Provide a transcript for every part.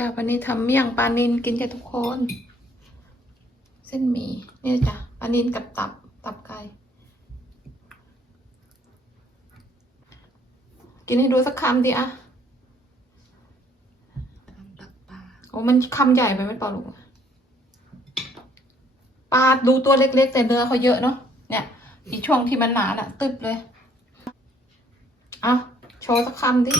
จ้าวันนี้ทำเมี่ยงปลานินกินกันทุกคน เส้นหมี่นี่จ้ะปลานินกับตับตับไก่กินให้ดูสักคำดิอะตับปลาโอ้มันคำใหญ่ไปไหมเปล่าลูกปลาดูตัวเล็กๆ แต่เนื้อเขาเยอะเนาะเนี่ยอีช่วงที่มันหนาน่ะ ตึบเลย เอาโชว์สักคำดิ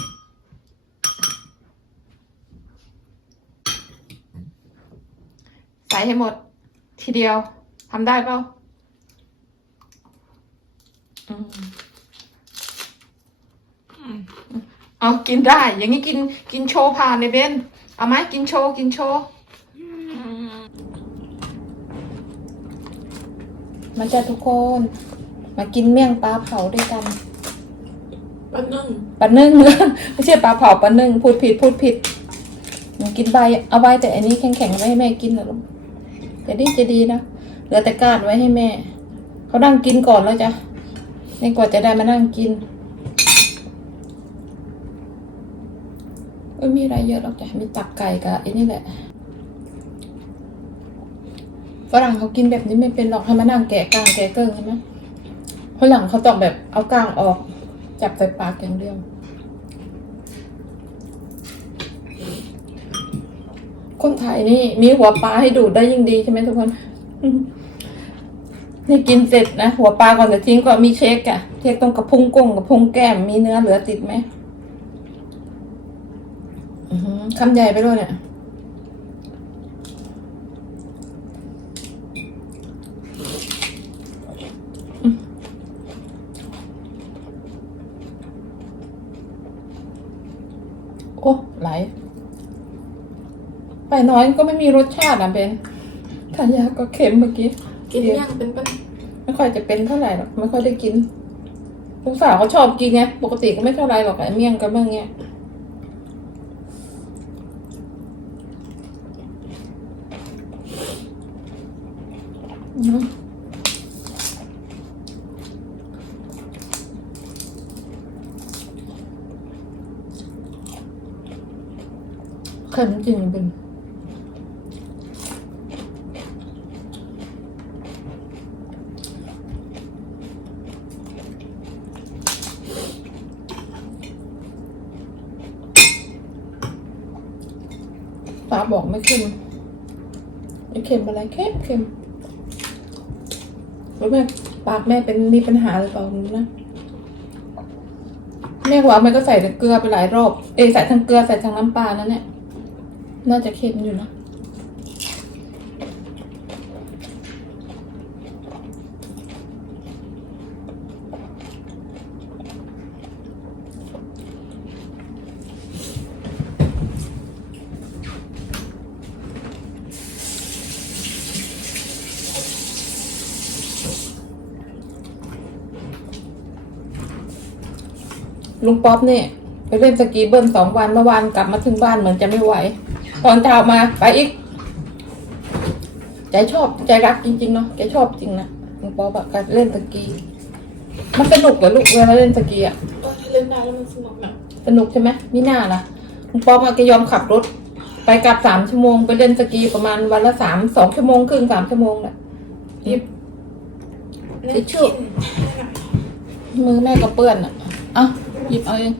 ส่ให้หมด ทีเดียวทำได้เปล่าอืมเอากินได้ อย่างนี้กินกินโชว์ผ่านในเบนเอาไหมกินโชว์กินโชว์มาจ้ะทุกคน มากินเมี่ยงปลาเผาด้วยกันปลานึ่งปลานึ่งไม่ใช่ปลาเผาปลานึ่งพูดผิดพูดผิดหนูกินใบเอาใบแต่อันนี้แข็งๆไว้ให้แม่กินนะลูก จะดีจะดีนะเหลือแต่ก้านไว้ให้แม่ เขานั่งกินก่อนแล้วจ้ะนี่กว่าจะได้มานั่งกินไม่มีอะไรเยอะหรอกจ้ะมีตับไก่กับไอ้นี่แหละฝรั่งเขากินแบบนี้ไม่เป็นหรอกให้มานั่งแกะกลางแกะเกิ้งใช่ไหมฝรั่งเขาต้องแบบเอากลางออก จับใส่ปากอย่างเดียว คนไทยนี่มีหัวปลาให้ดูดได้ยิ่งดีใช่ไหมทุกคน นี่กินเสร็จนะหัวปลาก่อนจะทิ้งก็มีเช็คอะเช็คตรงกระพุ้งกุ้งกระพุ้งแก้มมีเนื้อเหลือติดไหมคำใหญ่ไปด้วยเนี่ยโอ้ไหล ไปน้อยก็ไม่มีรสชาติอะเบนทานยาก็เค็มเมื่อกี้กินเมี่ยงเป็นปะไม่ค่อยจะเป็นเท่าไหร่หรอกไม่ค่อยได้กินลูกสาวเขาชอบกินไงปกติก็ไม่เท่าไหรหรอกไอ้เมี่ยงกับเมื่อเงี้ยอืมเค็มจริงเป็น ป้าบอกไม่เค็มไม่เค็มอะไรเค็มเค็มรู้ไหมปากแม่เป็นมีปัญหาหรือเปล่ารู้นะแม่ว่าแม่ก็ใส่เกลือไปหลายรอบ เอใส่ทั้งเกลือใส่ทั้งน้ำปลาแล้วเนี่ย น่าจะเค็มอยู่นะ ลุงป๊อปเนี่ยไปเล่นสกีเบิ้ลสองวันเมื่อวานกลับมาถึงบ้านเหมือนจะไม่ไหว ตอนเช้ามาไปอีก ใจชอบใจรักจริงๆเนาะใจชอบจริงนะลุงป๊อปอะการเล่นสกี มันสนุกเหรอลูกเวลาเล่นสกีอะก็เล่นได้แล้วมันสนุกนะสนุกใช่ไหมมิน่าล่ะลุงป๊อปอะแกยอมขับรถ ไปกลับสามชั่วโมงไปเล่นสกีประมาณวันละสามสองชั่วโมงครึ่งสามชั่วโมงแหละยิบทิชชู่มือแม่ก็เปื้อนอะเอะ หยิบเอาเอง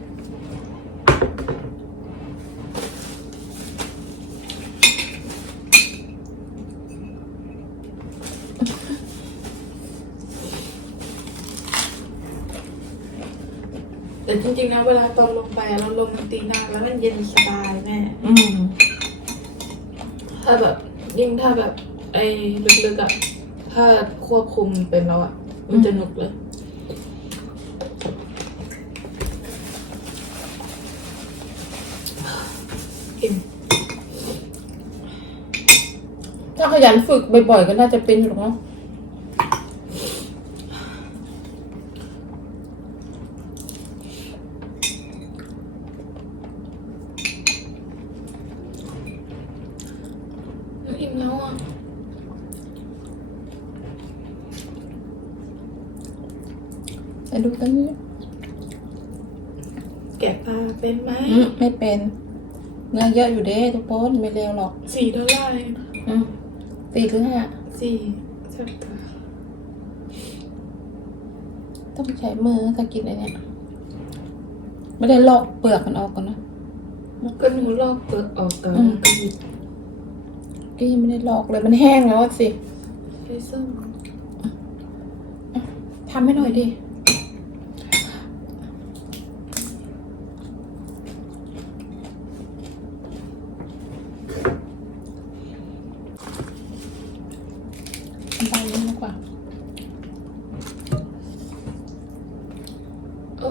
แต่จริงๆนะเวลาตอนลงไปอะเราลงมันตีหน้าแล้วมันเย็นสบายแม่ อืมถ้าแบบยิ่งถ้าแบบ ไอ้ลึกๆอะถ้าควบคุมเป็นแล้วอะมันจะหนุกเลย อิ่ม ถ้า ขยันฝึกบ่อยๆก็น่าจะเป็นอยู่หรอกเนาะอิ่มแล้วอะแต่ดูกันนี้แกะปลาเป็นไหมอืมไม่เป็น เนื้อเยอะอยู่เด้ทุกคนไม่เลวหรอกสี่ดอลลาร์เอง อืม สี่หรือห้าสี่ใช่ค่ะต้องใช้มือถ้ากินอะไรเนี่ยไม่ได้ลอกเปลือกมันออกก่อนนะก็หนูลอกเปลือกออกกับอืมกระดิบก็ยังไม่ได้ลอกเลยมันแห้งแล้วอะสิไอ้ส้มทำให้หน่อยดิ ไปนี่ดีกว่า เอ้า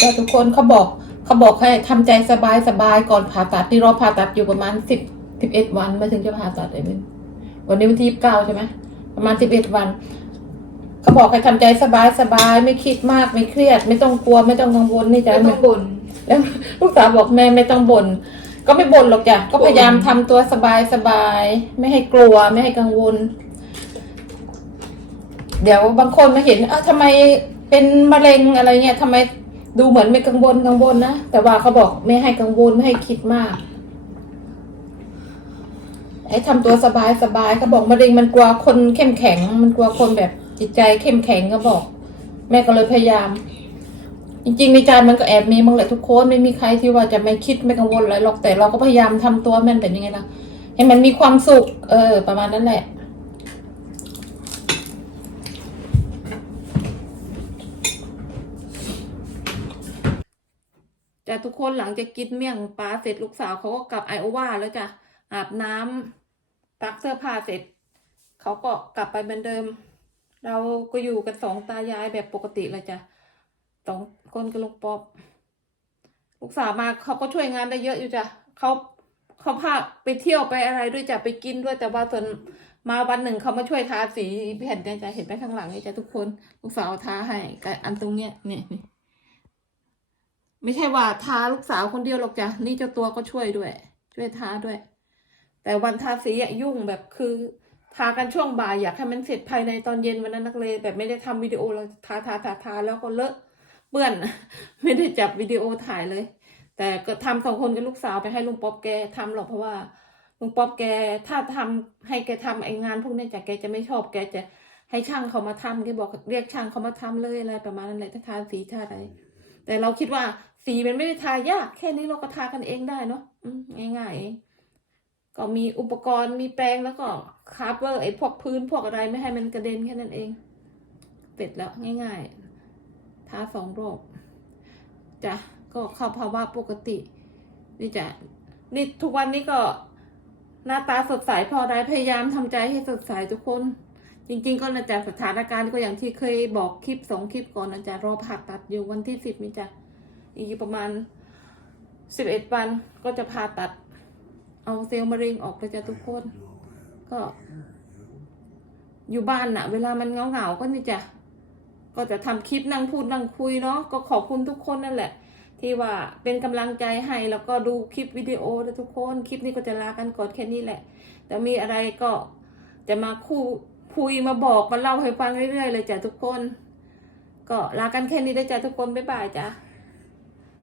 แต่ทุกคนเขาบอกเขาบอกให้ทำใจสบายสบายก่อนผ่าตัดที่รอผ่าตัดอยู่ประมาณสิบสิบเอ็ดวันมาถึงจะผ่าตัดไอ้เบนวันนี้วันที่ยี่สิบเก้าใช่ไหมประมาณสิบเอ็ดวันเขาบอกให้ทำใจสบายสบายไม่คิดมากไม่เครียด ไม่ต้องกลัวไม่ต้องกังวลนี่จ้ะไม่ต้องบ่นแล้วลูกสาวบอกแม่ไม่ต้องบน่นก็ไม่บ่นหรอกจ้ะก็พยายามทำตัวสบายสบายไม่ให้กลัวไม่ให้กังวล เดี๋ยวบางคนมาเห็นอะทำไมเป็นมะเร็งอะไรเงี้ยทำไม ดูเหมือนไม่กังวลกังวลนะแต่ว่าเขาบอกไม่ให้กังวลไม่ให้คิดมากไอ้ทำตัวสบายสบายเขาบอกมะเร็งมันกลัวคนเข้มแข็ง มันกลัวคนแบบจิตใจเข้มแข็งเขาบอก แม่ก็เลยพยายาม จริงๆในใจมันก็แอบมีบ้างแหละทุกคนไม่มีใครที่ว่าจะไม่คิดไม่กังวลอะไรหรอกแต่เราก็พยายามทำตัวแม่นเป็นยังไงล่ะให้มันมีความสุข เออ ประมาณนั้นแหละ แต่ทุกคนหลังจากกินเมี่ยงปลาเสร็จลูกสาวเขาก็กลับไอโอวาแล้วจ้ะอาบน้ำตักเสื้อผ้าเสร็จเขาก็กลับไปเหมือนเดิม เราก็อยู่กันสองตายายแบบปกติเลยจ้ะสองคนกับลูกป๊อบลูกสาวมาเขาก็ช่วยงานได้เยอะอยู่จ้ะเขาเขาพาไปเที่ยวไปอะไรด้วยจ้ะไปกินด้วยแต่ว่าส่วนมาวันหนึ่งเขามาช่วยทาสีแผ่นเนี่ยจ้ะเห็นไหมข้างหลังนี่จ้ะทุกคน ลูกสาวทาให้กับอันตรงเนี้ยเนี่ย ไม่ใช่ว่าทาลูกสาวคนเดียวหรอกจ้ะนี่เจ้าตัวก็ช่วยด้วย ช่วยทาด้วย แต่วันทาสีอะยุ่งแบบคือทากันช่วงบ่ายอยากให้มันเสร็จภายในตอนเย็นวันนั้นนักเลยแบบไม่ได้ทำวิดีโอเราทาทาทาทาแล้วก็เลอะเปื้อน ไม่ได้จับวิดีโอถ่ายเลย แต่ก็ทำสองคนกับลูกสาวไปให้ลุงป๊อบแกทำหรอกเพราะว่าลุงป๊อบแกถ้าทำให้แกทำไองานพวกนี้จ้ะแกจะไม่ชอบแกจะให้ช่างเขามาทำแกบอกเรียกช่างเขามาทำเลยอะไรประมาณนั้นแหละถ้าทาสีทาอะไร แต่เราคิดว่าสีมันไม่ได้ทายาก แค่นี้เราก็ทากันเองได้เนาะง่ายๆเองก็มีอุปกรณ์มีแปรงแล้วก็คาร์เวอร์ไอ้พวกพื้นพวกอะไรไม่ให้มันกระเด็นแค่นั้นเองเสร็จแล้วง่ายๆทาสองรอบจ้ะก็เข้าภาวะปกติ นี่จ้ะนี่ทุกวันนี้ก็หน้าตาสดใสพอได้พยายามทำใจให้สดใสทุกคน จริงๆก็นะจ๊ะสถานการณ์ก็อย่างที่เคยบอกคลิปสองคลิปก่อนนะจ๊ะรอผ่าตัดอยู่วันที่สิบนี่จ้ะอีกประมาณสิบเอ็ดวันก็จะผ่าตัด เอาเซลล์มะเร็งออกเลยจ้ะทุกคน ก็ อยู่บ้านน่ะเวลามันเหงาๆก็นี่จ้ะก็จะทำคลิปนั่งพูดนั่งคุยเนาะก็ขอบคุณทุกคนนั่นแหละ ที่ว่าเป็นกำลังใจให้แล้วก็ดูคลิปวิดีโอนะทุกคน คลิปนี้ก็จะลากันก่อนแค่นี้แหละ แต่มีอะไรก็จะมาคู่ คุยมาบอกมาเล่าให้ฟังเรื่อยๆเลยจ้ะทุกคน ก็ลากันแค่นี้ได้จ้ะทุกคนบ๊ายบายจ้ะ